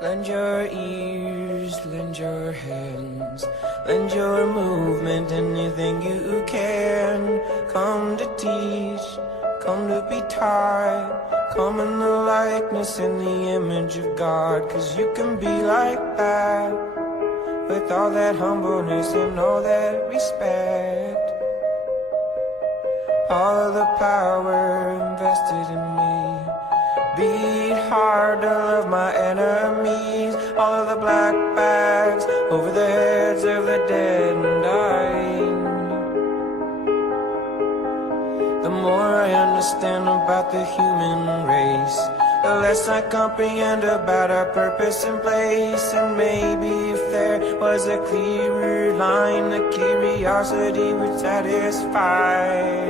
Lend your ears, lend your hands, lend your movement, anything you can. Come to teach, come to be taught, come in the likeness and the image of God. 'Cause you can be like that, with all that humbleness and all that respect. All of the power invested in me. Beat hard to love my enemies. All of the black bags over the heads of the dead and dying. The more I understand about the human race, the less I comprehend about our purpose and place. And maybe if there was a clearer line, the curiosity would satisfy.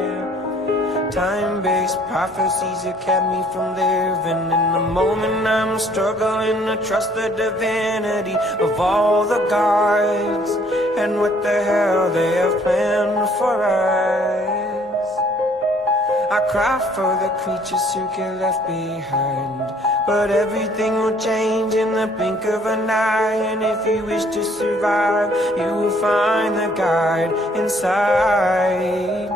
Time-based prophecies that kept me from living. In the moment I'm struggling to trust the divinity of all the gods and what the hell they have planned for us. I cry for the creatures who get left behind, but everything will change in the blink of an eye. And if you wish to survive, you will find the guide inside.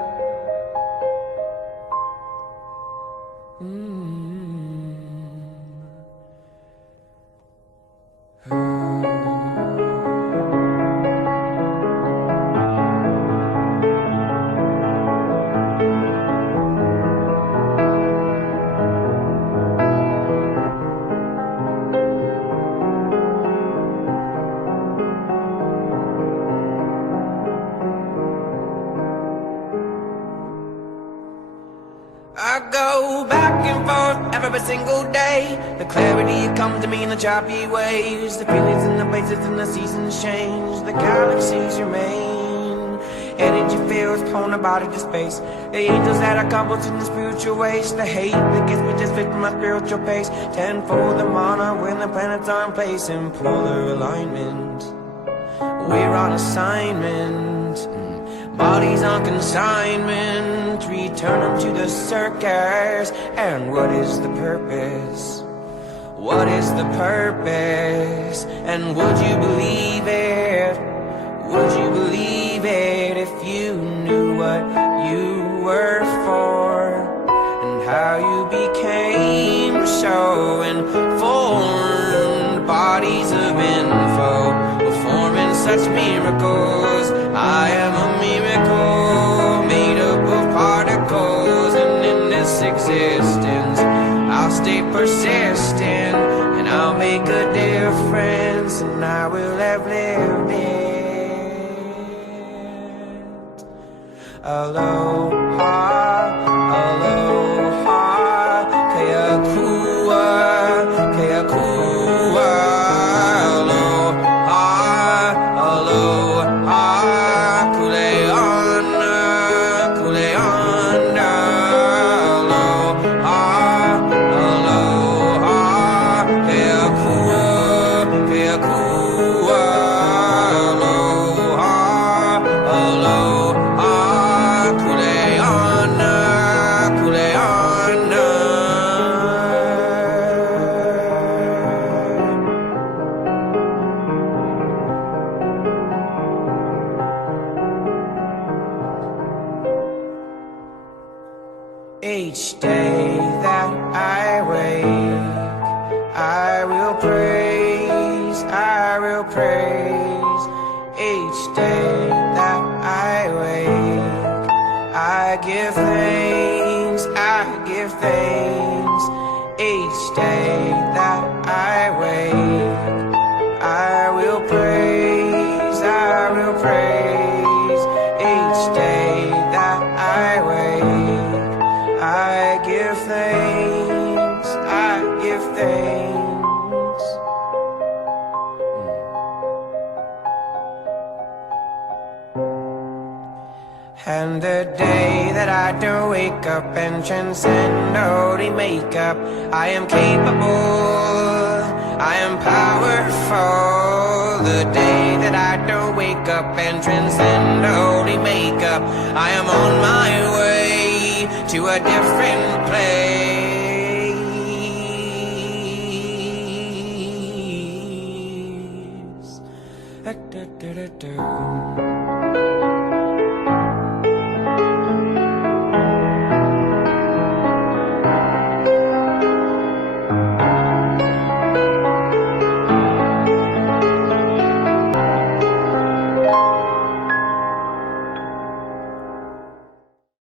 I go back and forth every single day. The clarity comes to me in the choppy waves. The feelings and the places and the seasons change. The galaxies remain. Energy feels pulling a body to space. The angels that are coupled in the spiritual waste. The hate that gets me just fit my spiritual pace. Tenfold the mana when the planets are in place. In polar alignment, we're on assignment. Bodies on consignment, return them to the circus. And what is the purpose? What is the purpose? And would you believe it? Would you believe it if you knew what you were for? And how you became so informed. Bodies of info performing such miracles. I am a miracle made up of particles. And in this existence I'll stay persistent, and I'll make a difference, and I will have lived it. Aloha, aloha, kea kua, kea kua. Aloha, aloha, kuleana, kuleana. Aloha, aloha, kea kua, kea kua. Aloha, aloha, kuleana, kuleana. Each day that I wake, I will praise, I will praise. Each day that I wake, I give thanks, I give thanks. Each day that I wake, I will praise, I will praise. Each day that I wake, I give thanks, I give thanks. And the day that I do wake up and transcend all the makeup, I am capable, I am powerful. The day that I do wake up and transcend all the makeup, I am on my way to a different place. Do-do-do.